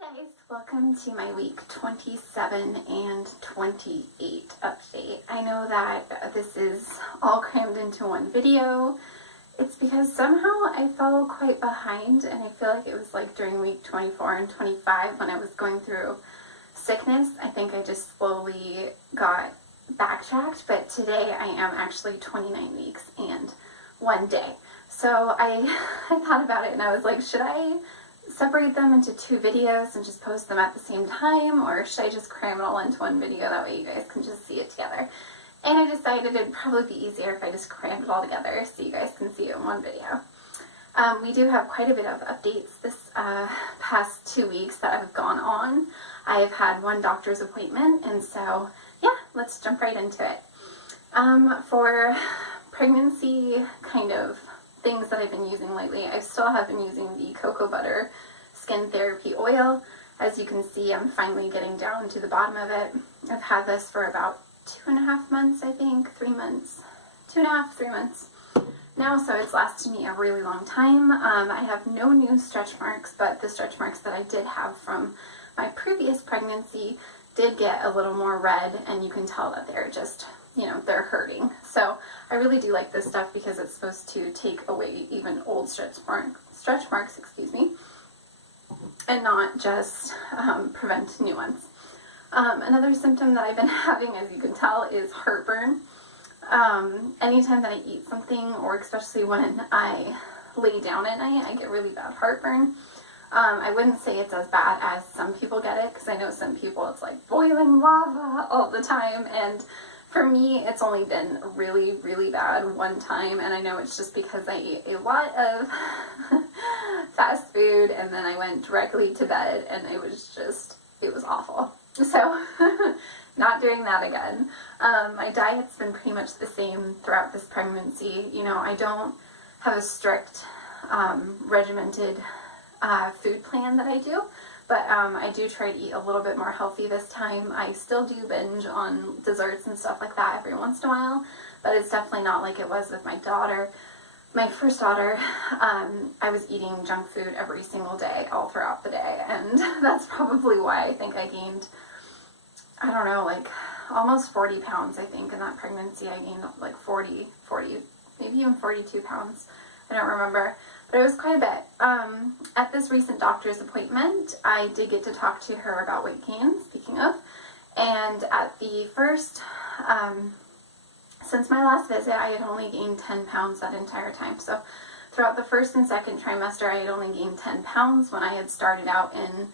Hey guys, welcome to my week 27 and 28 update. I know that this is all crammed into one video. It's because somehow I fell quite behind, and I feel like it was like during week 24 and 25 when I was going through sickness. I think I just slowly got backtracked, but today I am actually 29 weeks and 1 day. So I thought about it and I was like, should I separate them into 2 videos and just post them at the same time, or should I just cram it all into one video? That way you guys can just see it together. And I decided it'd probably be easier if I just crammed it all together so you guys can see it in one video. We do have quite a bit of updates this past 2 weeks that have gone on. I've had 1 doctor's appointment, and so yeah, let's jump right into it. For pregnancy kind of things that I've been using lately, I still have been using the cocoa butter skin therapy oil. As you can see, I'm finally getting down to the bottom of it. I've had this for about 2.5 months, I think, 3 months, 2.5, 3 months now, so it's lasted me a really long time. I have no new stretch marks, but the stretch marks that I did have from my previous pregnancy did get a little more red, and you can tell that they're just, you know, they're hurting. So I really do like this stuff because it's supposed to take away even old stretch marks, excuse me, and not just prevent new ones. Another symptom that I've been having, as you can tell, is heartburn. Anytime that I eat something, or especially when I lay down at night, I get really bad heartburn. I wouldn't say it's as bad as some people get it, because I know some people it's like boiling lava all the time, and for me it's only been really, really bad one time, and I know it's just because I ate a lot of fast food, and then I went directly to bed, and it was awful. So not doing that again. My diet's been pretty much the same throughout this pregnancy. You know, I don't have a strict regimented food plan that I do, but I do try to eat a little bit more healthy this time. I still do binge on desserts and stuff like that every once in a while, but it's definitely not like it was with my daughter. My first daughter, I was eating junk food every single day, all throughout the day, and that's probably why I think I gained, I don't know, like almost 40 pounds, I think, in that pregnancy. I gained like 40, maybe even 42 pounds. I don't remember, but it was quite a bit. At this recent doctor's appointment, I did get to talk to her about weight gain, speaking of, and at the first, since my last visit, I had only gained 10 pounds that entire time. So throughout the first and second trimester, I had only gained 10 pounds when I had started out in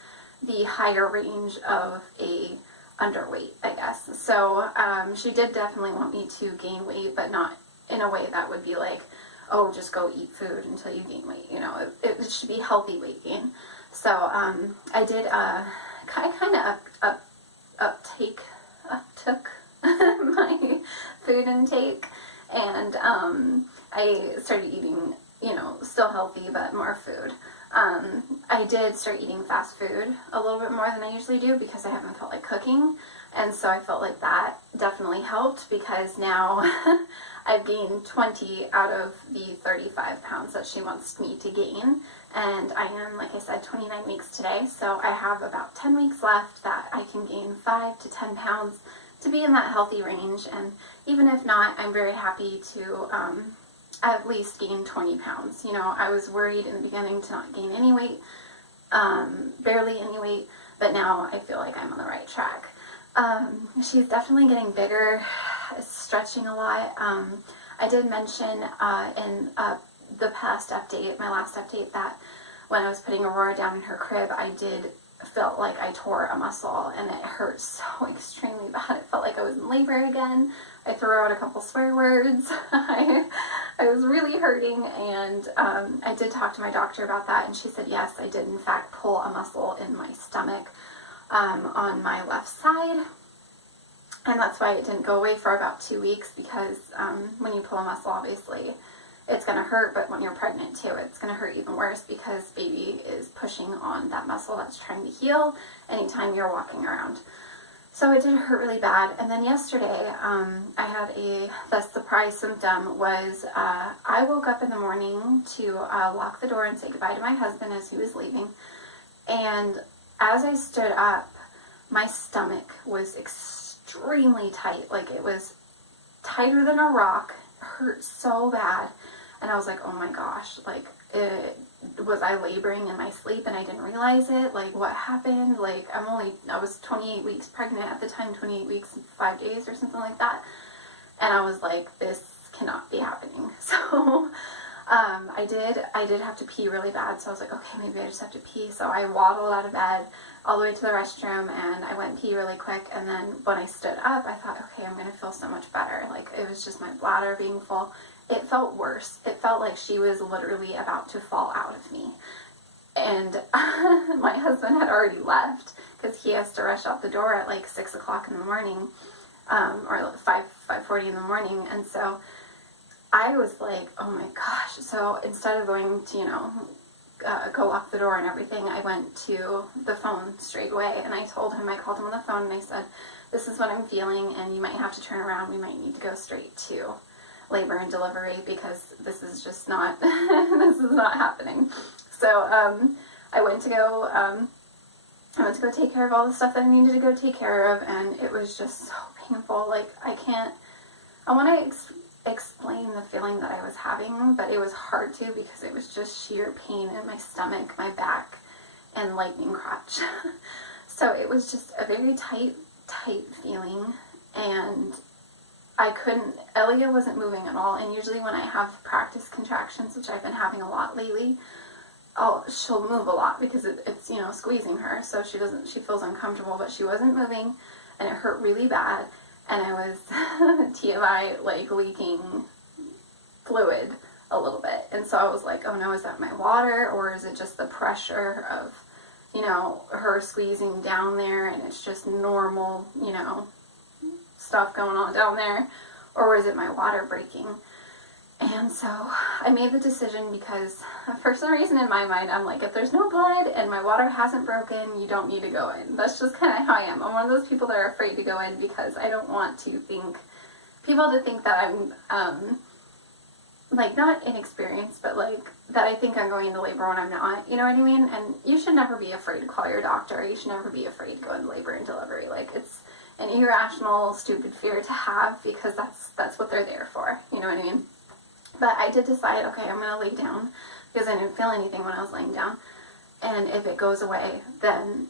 the higher range of a underweight, I guess. So she did definitely want me to gain weight, but not in a way that would be like, oh, just go eat food until you gain weight. You know, it should be healthy weight gain. So I did kind of uptook my food intake, and I started eating, you know, still healthy but more food. I did start eating fast food a little bit more than I usually do because I haven't felt like cooking, and so I felt like that definitely helped, because now I've gained 20 out of the 35 pounds that she wants me to gain, and I am, like I said, 29 weeks today, so I have about 10 weeks left that I can gain 5 to 10 pounds to be in that healthy range. And even if not, I'm very happy to at least gain 20 pounds. You know, I was worried in the beginning to not gain any weight, barely any weight, but now I feel like I'm on the right track. She's definitely getting bigger, stretching a lot. I did mention in the past update, my last update, that when I was putting Aurora down in her crib, I did felt like I tore a muscle, and it hurt so extremely bad. It felt like I was in labor again. I threw out a couple swear words. I was really hurting, and I did talk to my doctor about that, and she said yes, I did in fact pull a muscle in my stomach on my left side, and that's why it didn't go away for about 2 weeks, because when you pull a muscle, obviously it's going to hurt, but when you're pregnant too, it's going to hurt even worse, because baby is pushing on that muscle that's trying to heal anytime you're walking around. So it did hurt really bad. And then yesterday, I had the surprise symptom was I woke up in the morning to lock the door and say goodbye to my husband as he was leaving, and as I stood up, my stomach was extremely tight. Like, it was tighter than a rock. It hurt so bad. And I was like, oh my gosh, like, was I laboring in my sleep and I didn't realize it? Like, what happened? Like, I was 28 weeks pregnant at the time, 28 weeks and 5 days or something like that. And I was like, this cannot be happening. So, I did have to pee really bad. So I was like, okay, maybe I just have to pee. So I waddled out of bed all the way to the restroom and I went pee really quick. And then when I stood up, I thought, okay, I'm going to feel so much better. Like, it was just my bladder being full. It felt worse. It felt like she was literally about to fall out of me. And my husband had already left because he has to rush out the door at like 6 o'clock in the morning, or 5:40 in the morning. And so I was like, oh my gosh. So instead of going to, go lock the door and everything, I went to the phone straight away. And I told him, I called him on the phone and I said, this is what I'm feeling and you might have to turn around. We might need to go straight to labor and delivery because this is just not, this is not happening. So, I went to go take care of all the stuff that I needed to go take care of, and it was just so painful. Like, I want to explain the feeling that I was having, but it was hard to because it was just sheer pain in my stomach, my back, and lightning crotch. So it was just a very tight feeling, and Elia wasn't moving at all. And usually when I have practice contractions, which I've been having a lot lately, she'll move a lot because it's squeezing her, so she feels uncomfortable, but she wasn't moving, and it hurt really bad, and I was TMI, like, leaking fluid a little bit. And so I was like, oh no, is that my water, or is it just the pressure of her squeezing down there, and it's just normal stuff going on down there, or is it my water breaking? And so I made the decision because for some reason in my mind, I'm like, if there's no blood and my water hasn't broken, you don't need to go in. That's just kind of how I am. I'm one of those people that are afraid to go in because I don't want people to think that I'm, like, not inexperienced, but like that I think I'm going into labor when I'm not, you know what I mean? And you should never be afraid to call your doctor. You should never be afraid to go into labor and delivery. Like, it's an irrational, stupid fear to have because that's what they're there for, you know what I mean? But I did decide, okay, I'm going to lay down because I didn't feel anything when I was laying down. And if it goes away, then,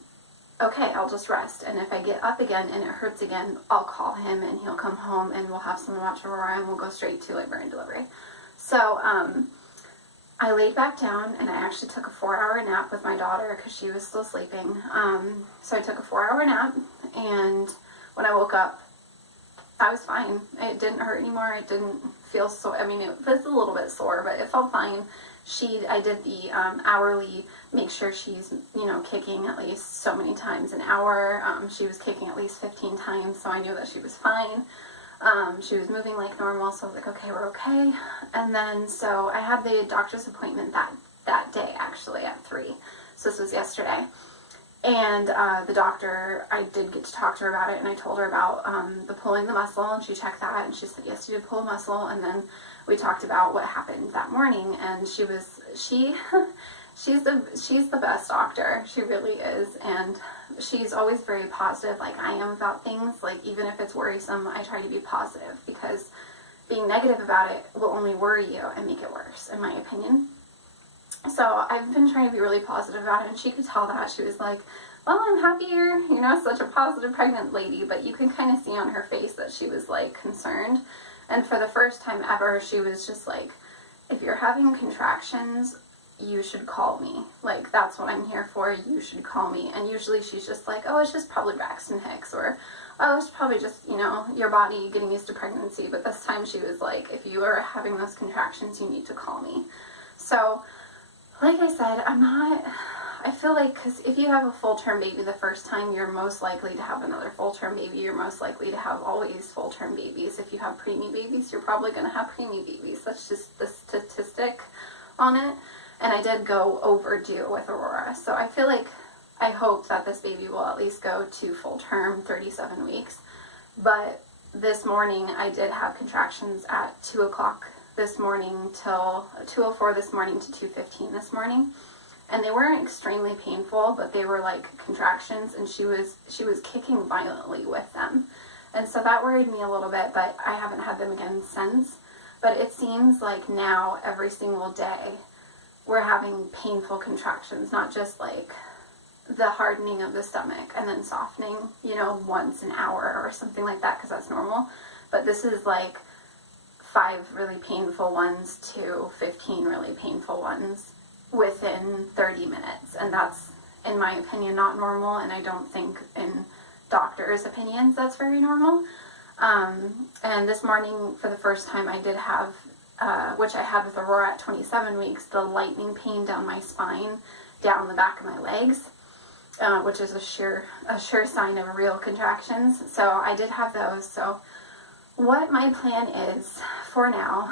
okay, I'll just rest. And if I get up again and it hurts again, I'll call him and he'll come home and we'll have someone watch Aurora and we'll go straight to labor and delivery. So I laid back down and I actually took a 4-hour nap with my daughter because she was still sleeping. So I took a 4-hour nap, and when I woke up, I was fine. It didn't hurt anymore. It didn't feel sore. I mean, it was a little bit sore, but it felt fine. I did the hourly, make sure she's, kicking at least so many times an hour. She was kicking at least 15 times, so I knew that she was fine. She was moving like normal, so I was like, okay, we're okay. And then, so I had the doctor's appointment that day, actually, at 3. So this was yesterday. And the doctor, I did get to talk to her about it, and I told her about the pulling the muscle, and she checked that, and she said, yes, you did pull a muscle. And then we talked about what happened that morning, and she's the best doctor. She really is, and she's always very positive, like I am, about things. Like, even if it's worrisome, I try to be positive, because being negative about it will only worry you and make it worse, in my opinion. So I've been trying to be really positive about it, and she could tell that. She was like, well, I'm happy you're, such a positive pregnant lady, but you can kind of see on her face that she was, like, concerned. And for the first time ever, she was just like, if you're having contractions, you should call me. Like, that's what I'm here for. You should call me. And usually she's just like, oh, it's just probably Braxton Hicks, or, oh, it's probably just, your body getting used to pregnancy. But this time she was like, if you are having those contractions, you need to call me. So, like I said, I feel like, because if you have a full-term baby the first time, you're most likely to have another full-term baby. You're most likely to have always full-term babies. If you have preemie babies, you're probably going to have preemie babies. That's just the statistic on it. And I did go overdue with Aurora. So I feel like, I hope that this baby will at least go to full-term, 37 weeks. But this morning, I did have contractions at 2 o'clock this morning till 2:04 this morning to 2:15 this morning. and they weren't extremely painful, but they were like contractions, and she was kicking violently with them. And so that worried me a little bit, but I haven't had them again since. But it seems like now every single day we're having painful contractions, not just like the hardening of the stomach and then softening, you know, once an hour or something like that, because that's normal. But this is like 5 really painful ones to 15 really painful ones within 30 minutes. And that's, in my opinion, not normal. And I don't think in doctors' opinions that's very normal. And this morning, for the first time, I did have, which I had with Aurora at 27 weeks, the lightning pain down my spine, down the back of my legs, which is a sure sign of real contractions. So I did have those. So what my plan is for now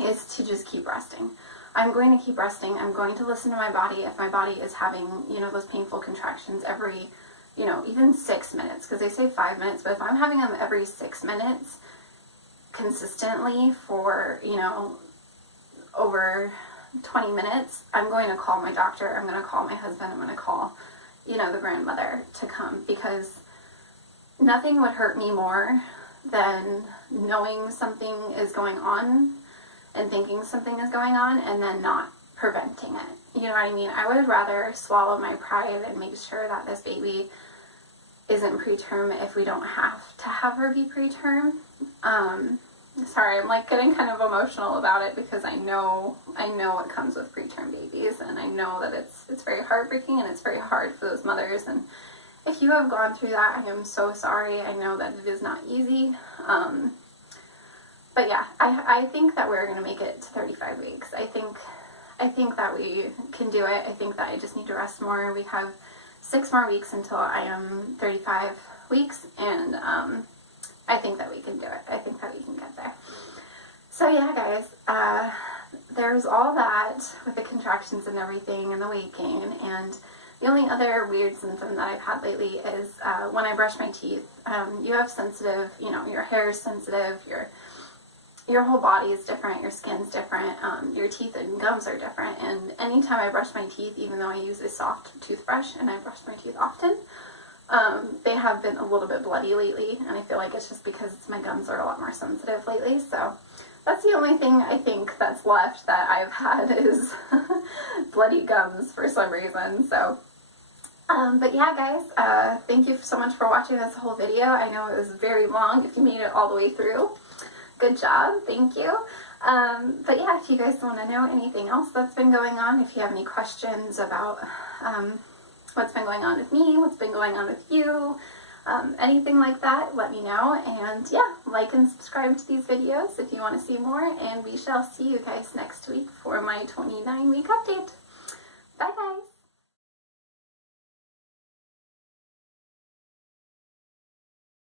is to just keep resting. I'm going to keep resting. I'm going to listen to my body. If my body is having, you know, those painful contractions every, you know, even 6 minutes, because they say 5 minutes, but if I'm having them every 6 minutes consistently for, you know, over 20 minutes, I'm going to call my doctor. I'm going to call my husband. I'm going to call, you know, the grandmother to come, because nothing would hurt me more than knowing something is going on and thinking something is going on and then not preventing it. You know what I mean? I would rather swallow my pride and make sure that this baby isn't preterm if we don't have to have her be preterm. Sorry, I'm like getting kind of emotional about it, because I know what comes with preterm babies, and I know that it's very heartbreaking and it's very hard for those mothers. And if you have gone through that, I am so sorry. I know that it is not easy. But yeah, I think that we're going to make it to 35 weeks. I think that we can do it. I think that I just need to rest more. We have 6 more weeks until I am 35 weeks, and I think that we can do it. I think that we can get there. So yeah, guys, there's all that with the contractions and everything and the weight gain. And the only other weird symptom that I've had lately is when I brush my teeth. You have sensitive, you know, your hair is sensitive, your whole body is different, your skin's different, your teeth and gums are different. And anytime I brush my teeth, even though I use a soft toothbrush and I brush my teeth often, they have been a little bit bloody lately, and I feel like it's just because my gums are a lot more sensitive lately. So that's the only thing I think that's left that I've had is bloody gums for some reason. So but yeah, guys, thank you so much for watching this whole video. I know it was very long. If you made it all the way through, good job. Thank you. But yeah, if you guys want to know anything else that's been going on, if you have any questions about what's been going on with me, what's been going on with you, anything like that, let me know. And yeah, like and subscribe to these videos if you want to see more, and we shall see you guys next week for my 29-week update. Bye, guys.